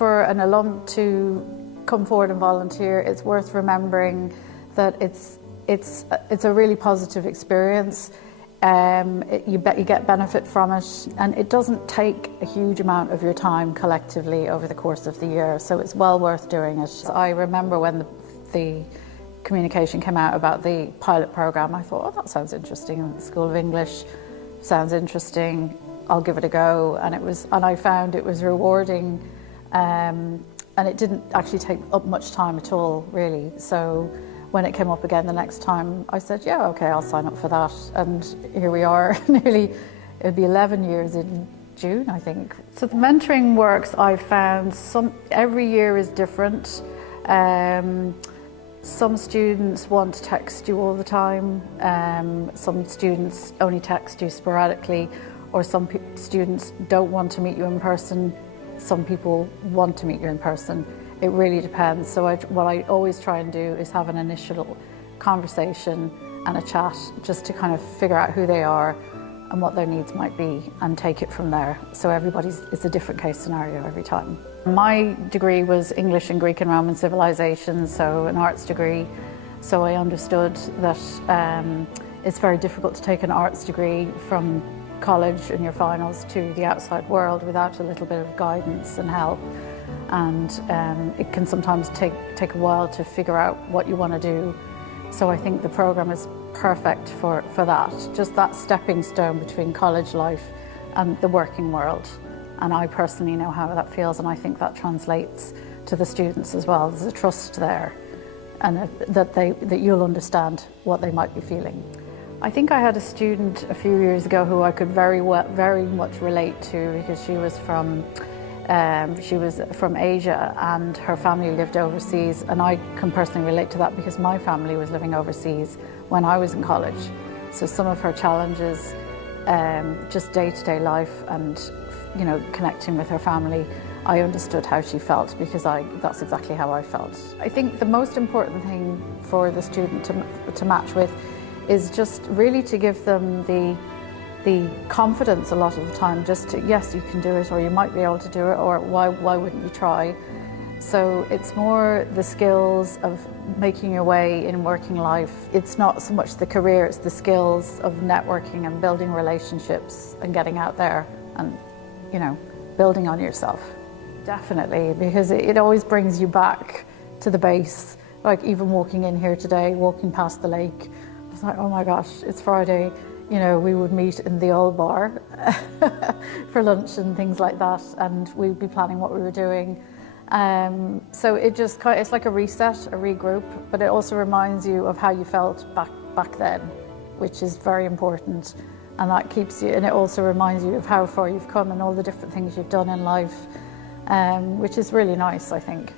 for an alum to come forward and volunteer, it's worth remembering that it's a really positive experience. You get benefit from it, and it doesn't take a huge amount of your time collectively over the course of the year, so it's well worth doing it. I remember when the communication came out about the pilot program, I thought, oh, that sounds interesting. The School of English sounds interesting. I'll give it a go, and I found it was rewarding, and it didn't actually take up much time at all, really. So when it came up again the next time, I said, yeah, okay, I'll sign up for that. And here we are, it'll be 11 years in June, I think. So the mentoring works, I've found every year is different. Some students want to text you all the time. Some students only text you sporadically, or some students don't want to meet you in person. Some people want to meet you in person. It really depends. So what I always try and do is have an initial conversation and a chat, just to kind of figure out who they are and what their needs might be, and take it from there. So it's a different case scenario every time. My degree was English and Greek and Roman civilizations, so an arts degree. So I understood that it's very difficult to take an arts degree from college and your finals to the outside world without a little bit of guidance and help. And it can sometimes take a while to figure out what you want to do. So I think the program is perfect for that, just that stepping stone between college life and the working world. And I personally know how that feels, and I think that translates to the students as well. There's a trust there, and that you'll understand what they might be feeling. I think I had a student a few years ago who I could very much relate to, because she was from Asia and her family lived overseas, and I can personally relate to that because my family was living overseas when I was in college. So some of her challenges, just day-to-day life and connecting with her family, I understood how she felt, because that's exactly how I felt. I think the most important thing for the student to match with is just really to give them the confidence a lot of the time, just to, yes, you can do it, or you might be able to do it, or why wouldn't you try? So it's more the skills of making your way in working life. It's not so much the career, it's the skills of networking and building relationships and getting out there and, building on yourself. Definitely, because it always brings you back to the base. Like even walking in here today, walking past the lake, I was like, oh my gosh, it's Friday. We would meet in the old bar for lunch and things like that, and we'd be planning what we were doing. So it's like a reset, a regroup, but it also reminds you of how you felt back then, which is very important. And that keeps you, and it also reminds you of how far you've come and all the different things you've done in life, which is really nice, I think.